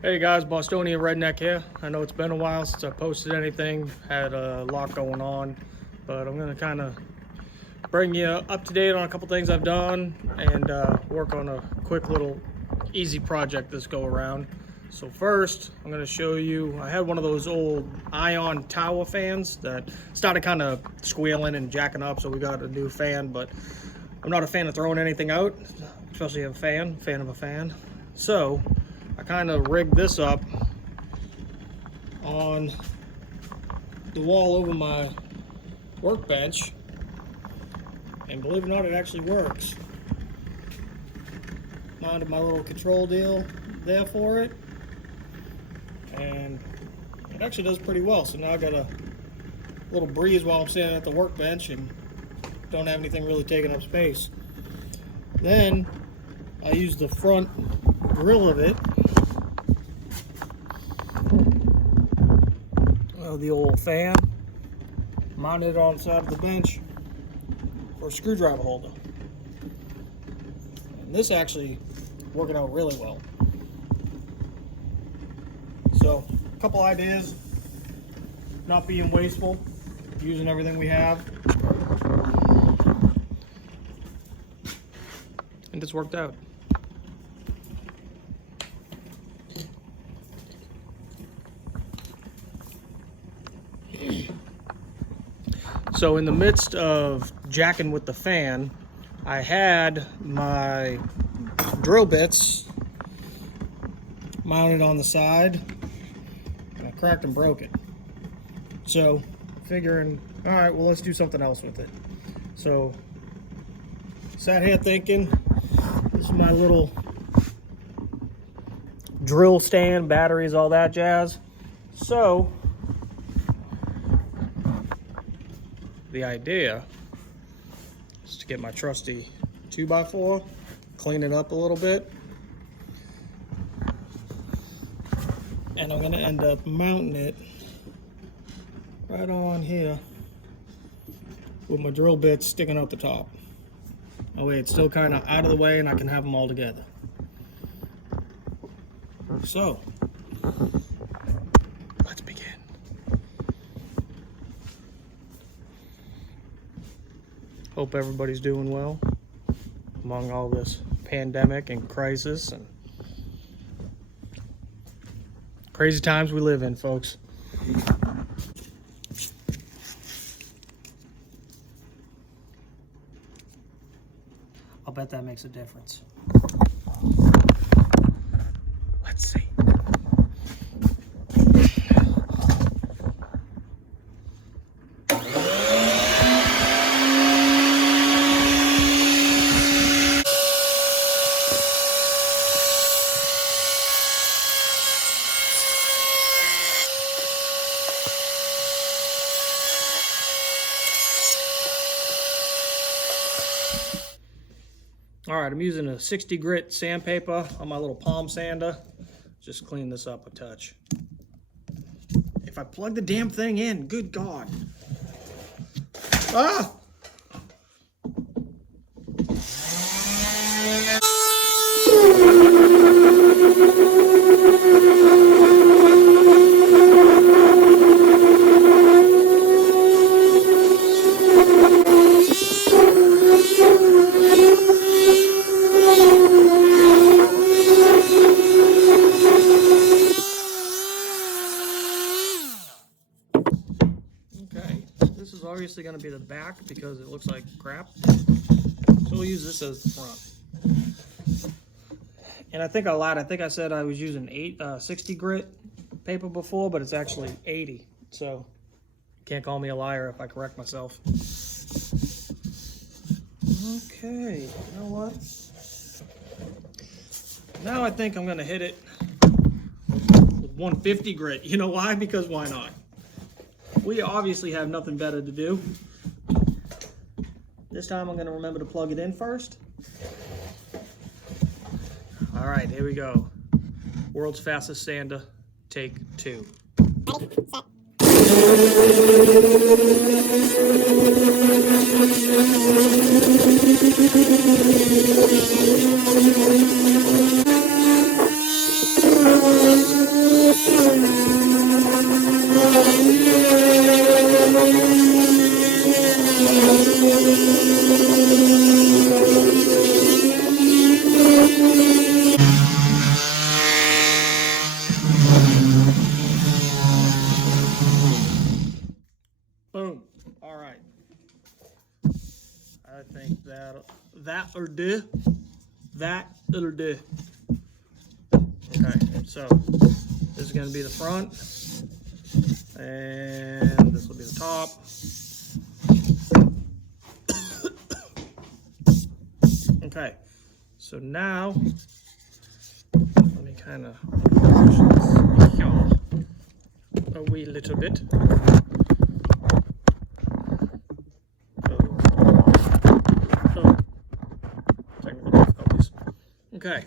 Hey guys, Bostonian Redneck here. I know it's been a while since I posted anything, had a lot going on, but I'm going to kind of bring you up to date on a couple things I've done and work on a quick little easy project this go around. So first, I'm going to show you, I had one of those old Ion tower fans that started kind of squealing and jacking up, so we got a new fan, but I'm not a fan of throwing anything out, especially a fan of a fan. So I kind of rigged this up on the wall over my workbench, and believe it or not, it actually works. Mounted my little control deal there for it, and it actually does pretty well. So now I got a little breeze while I'm standing at the workbench and don't have anything really taking up space. Then I use the front grill of it, the old fan, mounted on the side of the bench for a screwdriver holder. And this actually working out really well. So a couple ideas, not being wasteful, using everything we have, and it's worked out. So in the midst of jacking with the fan, I had my drill bits mounted on the side, and I cracked and broke it. So figuring, all right, well, let's do something else with it. So sat here thinking, this is my little drill stand, batteries, all that jazz. So the idea is to get my trusty 2x4, clean it up a little bit, and I'm going to end up mounting it right on here with my drill bits sticking out the top. That way it's still kind of out of the way and I can have them all together. So let's begin. Hope everybody's doing well among all this pandemic and crisis and crazy times we live in, folks. I'll bet that makes a difference. Let's see. All right, I'm using a 60 grit sandpaper on my little palm sander. Just clean this up a touch. If I plug the damn thing in, good God. Ah! This is obviously going to be the back because it looks like crap. So we'll use this as the front. And I think I lied. I think I said I was using 60 grit paper before, but it's actually 80. So you can't call me a liar if I correct myself. Okay, you know what? Now I think I'm going to hit it with 150 grit. You know why? Because why not? We obviously have nothing better to do. This time I'm going to remember to plug it in first. All right, here we go. World's fastest sander, take 2. Ready, set. that'll do. That'll do. Okay, so this is going to be the front, and this will be the top. Okay, so now let me kind of push this here a wee little bit. Technical difficulties. Okay.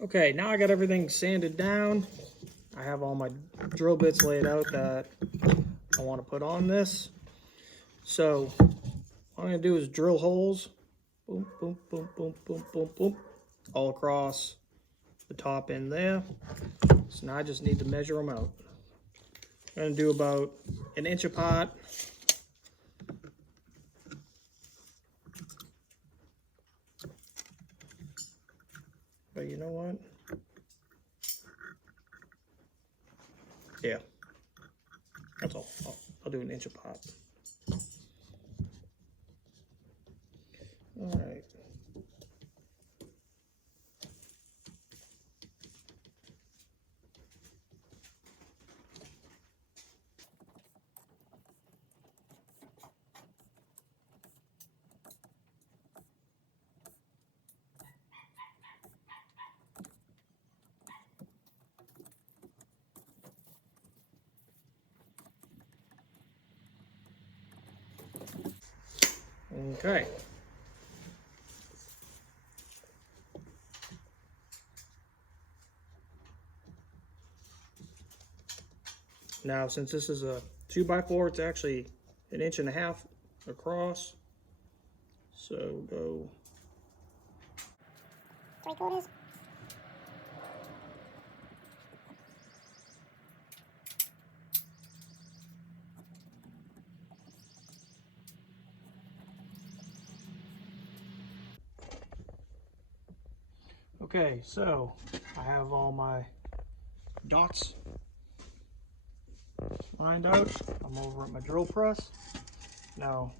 Okay, now I got everything sanded down. I have all my drill bits laid out that I want to put on this. So what I'm going to do is drill holes, boom, boom, boom, boom, boom, boom, boom, all across the top end there. So now I just need to measure them out. I'm going to do about 1 inch apart. But you know what? Yeah, that's all. I'll do 1 inch apart. All right. Okay. Now, since this is a 2x4, it's actually 1.5 inches across. So go 3/4. Okay, so I have all my dots lined out. I'm over at my drill press. Now,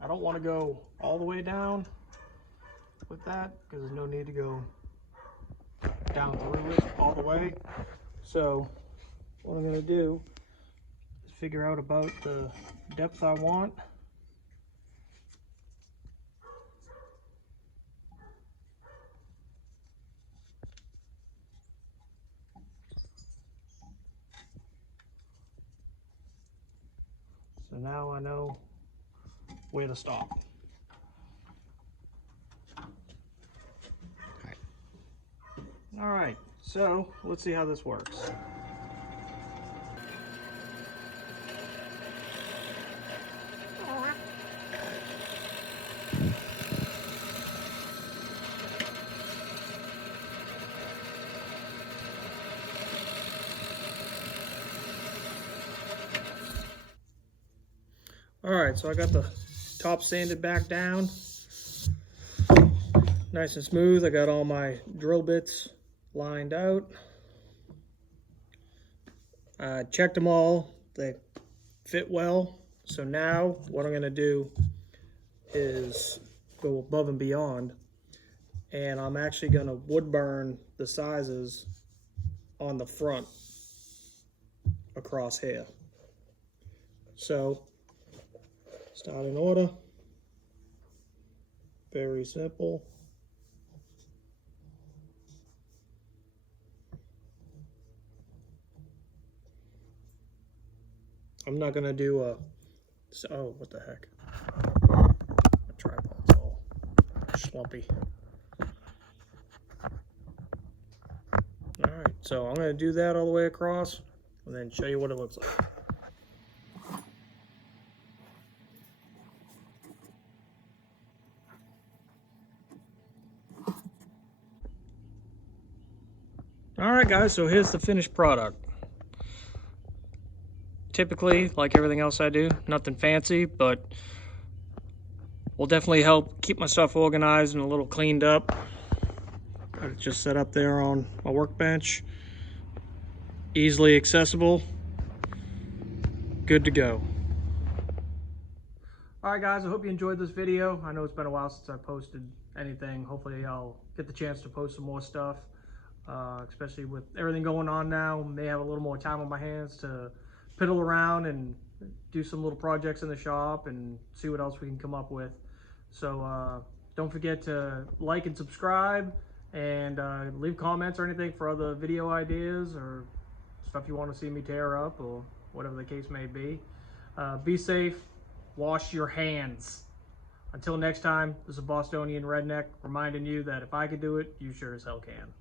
I don't want to go all the way down with that because there's no need to go down through it all the way. So what I'm going to do is figure out about the depth I want. So now I know where to stop. Okay. All right, so let's see how this works. All right, so I got the top sanded back down, nice and smooth. I got all my drill bits lined out. I checked them all, they fit well. So now what I'm gonna do is go above and beyond, and I'm actually gonna wood burn the sizes on the front across here. So start in order, very simple. I'm not gonna do a, oh, what the heck. My tripod's all slumpy. All right, so I'm gonna do that all the way across and then show you what it looks like. All right, guys, so here's the finished product. typically, like everything else I do. Nothing fancy, but will definitely help keep my stuff organized and a little cleaned up. Got it just set up there on my workbench. Easily accessible. Good to go. Alright guys, I hope you enjoyed this video. I know it's been a while since I posted anything. Hopefully I'll get the chance to post some more stuff. Especially with everything going on now, may have a little more time on my hands to piddle around and do some little projects in the shop and see what else we can come up with. So don't forget to like and subscribe, and leave comments or anything for other video ideas or stuff you want to see me tear up or whatever the case may be. Be safe, wash your hands. Until next time, this is Bostonian Redneck reminding you that if I could do it, you sure as hell can.